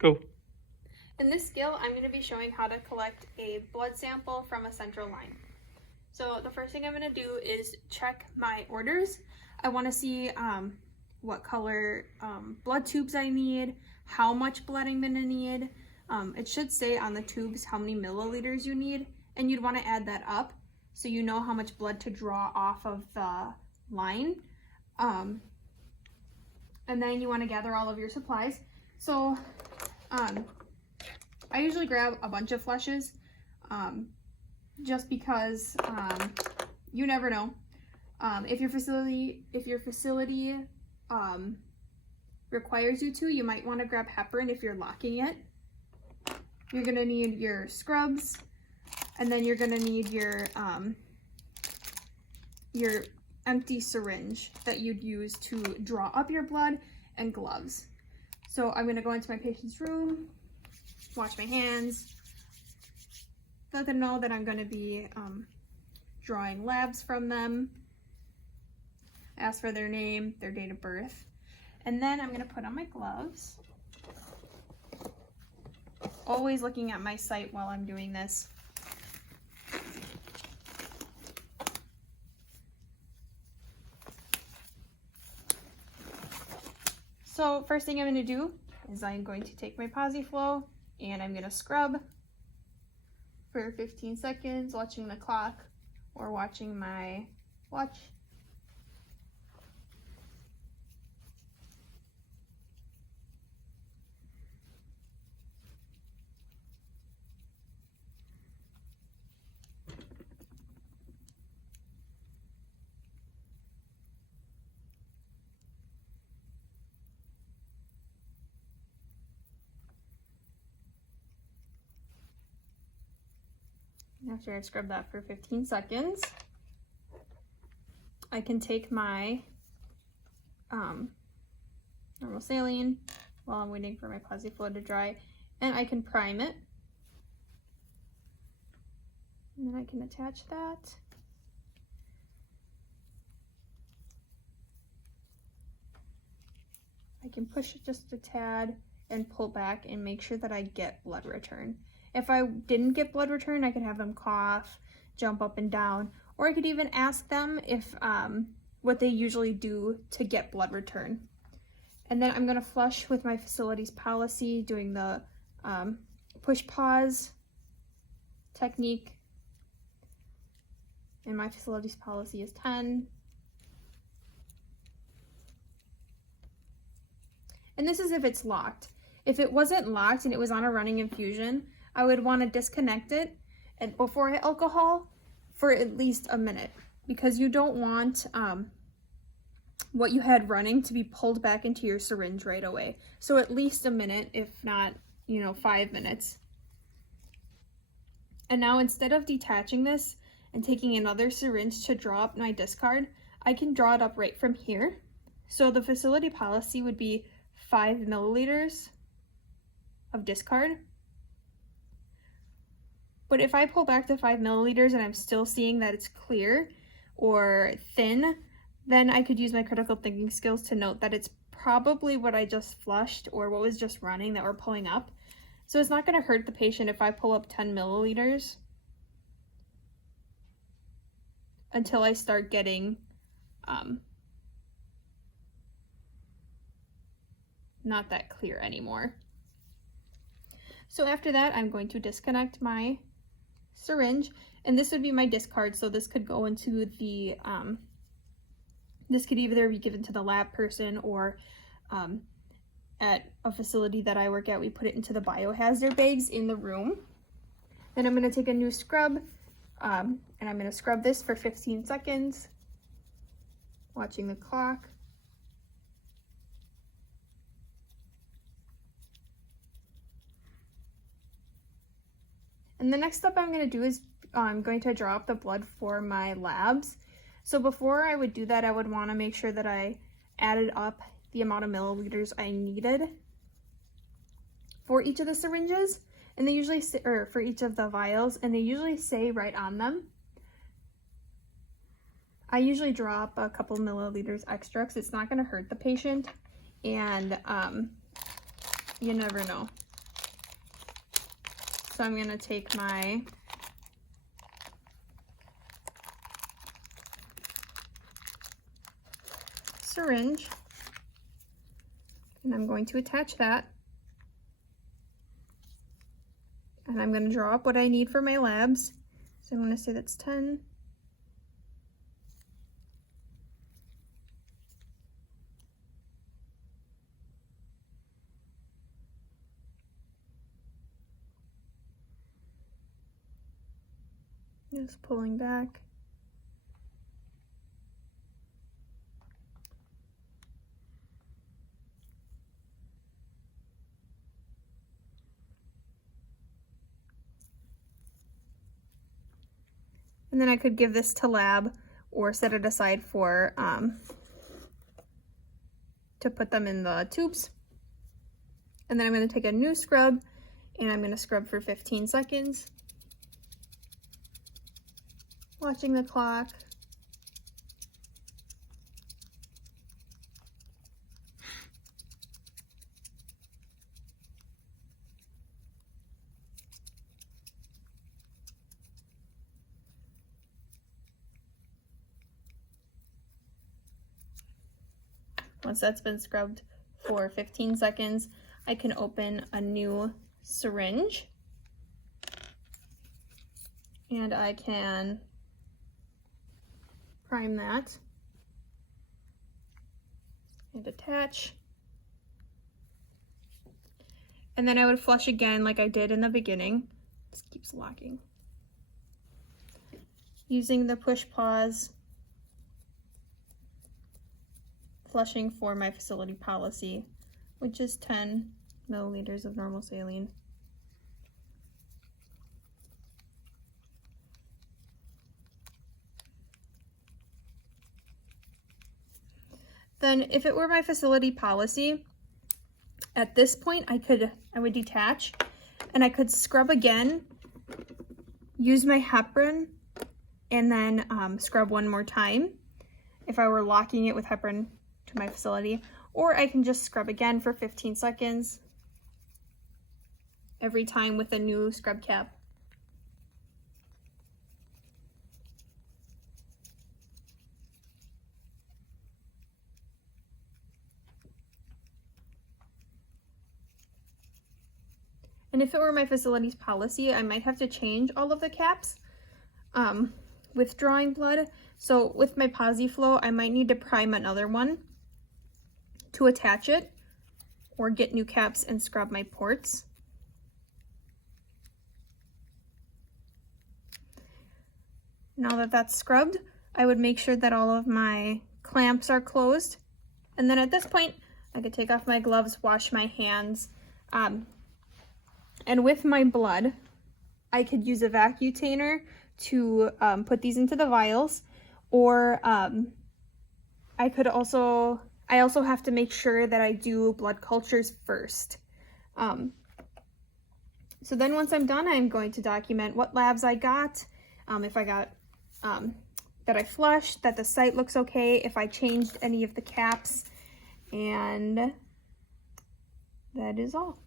Go. In this skill, I'm going to be showing how to collect a blood sample from a central line. So the first thing I'm going to do is check my orders. I want to see what color blood tubes I need, how much blood I'm going to need. It should say on the tubes how many milliliters you need, and you'd want to add that up so you know how much blood to draw off of the line. And then you want to gather all of your supplies. So I usually grab a bunch of flushes just because you never know. If your facility requires you to, you might want to grab heparin if you're locking it. You're gonna need your scrubs, and then you're gonna need your empty syringe that you'd use to draw up your blood, and gloves. So I'm gonna go into my patient's room, wash my hands, let them know that I'm gonna be drawing labs from them, ask for their name, their date of birth, and then I'm gonna put on my gloves. Always looking at my site while I'm doing this. So first thing I'm going to do is I'm going to take my PosiFlow and I'm going to scrub for 15 seconds, watching the clock or watching my watch. After I've scrubbed that for 15 seconds, I can take my normal saline while I'm waiting for my PosiFlow to dry, and I can prime it. And then I can attach that. I can push it just a tad and pull back and make sure that I get blood return. If I didn't get blood return, I could have them cough, jump up and down, or I could even ask them if what they usually do to get blood return. And then I'm going to flush with my facilities policy, doing the push pause technique. And my facilities policy is 10. And this is if it's locked. If it wasn't locked and it was on a running infusion, I would want to disconnect it and before alcohol for at least a minute, because you don't want what you had running to be pulled back into your syringe right away. So at least a minute, if not, 5 minutes. And now instead of detaching this and taking another syringe to draw up my discard, I can draw it up right from here. So the facility policy would be 5 milliliters of discard. But if I pull back to 5 milliliters and I'm still seeing that it's clear or thin, then I could use my critical thinking skills to note that it's probably what I just flushed or what was just running that we're pulling up. So it's not going to hurt the patient if I pull up 10 milliliters until I start getting not that clear anymore. So after that, I'm going to disconnect my syringe, and this would be my discard. So this could go into the this could either be given to the lab person, or at a facility that I work at, we put it into the biohazard bags in the room. Then I'm going to take a new scrub and I'm going to scrub this for 15 seconds, watching the clock. And the next step I'm going to do is I'm going to draw up the blood for my labs. So before I would do that, I would want to make sure that I added up the amount of milliliters I needed for each of the syringes, and they usually say, or for each of the vials, and they usually say right on them. I usually draw up a couple milliliters extra because it's not going to hurt the patient, and you never know. So I'm gonna take my syringe and I'm going to attach that. And I'm going to draw up what I need for my labs. So I'm going to say that's 10. Just pulling back. And then I could give this to lab or set it aside for to put them in the tubes. And then I'm going to take a new scrub and I'm going to scrub for 15 seconds. Watching the clock. Once that's been scrubbed for 15 seconds, I can open a new syringe and I can prime that and attach. And then I would flush again like I did in the beginning. This keeps locking. Using the push pause, flushing for my facility policy, which is 10 milliliters of normal saline. Then if it were my facility policy, at this point I would detach and I could scrub again, use my heparin, and then scrub one more time if I were locking it with heparin to my facility, or I can just scrub again for 15 seconds every time with a new scrub cap. And if it were my facility's policy, I might have to change all of the caps with drawing blood. So with my PosiFlow, I might need to prime another one to attach it or get new caps and scrub my ports. Now that that's scrubbed, I would make sure that all of my clamps are closed. And then at this point, I could take off my gloves, wash my hands, and with my blood, I could use a vacutainer to put these into the vials, or I also have to make sure that I do blood cultures first. So then once I'm done, I'm going to document what labs I got, if I got that I flushed, that the site looks okay, if I changed any of the caps, and that is all.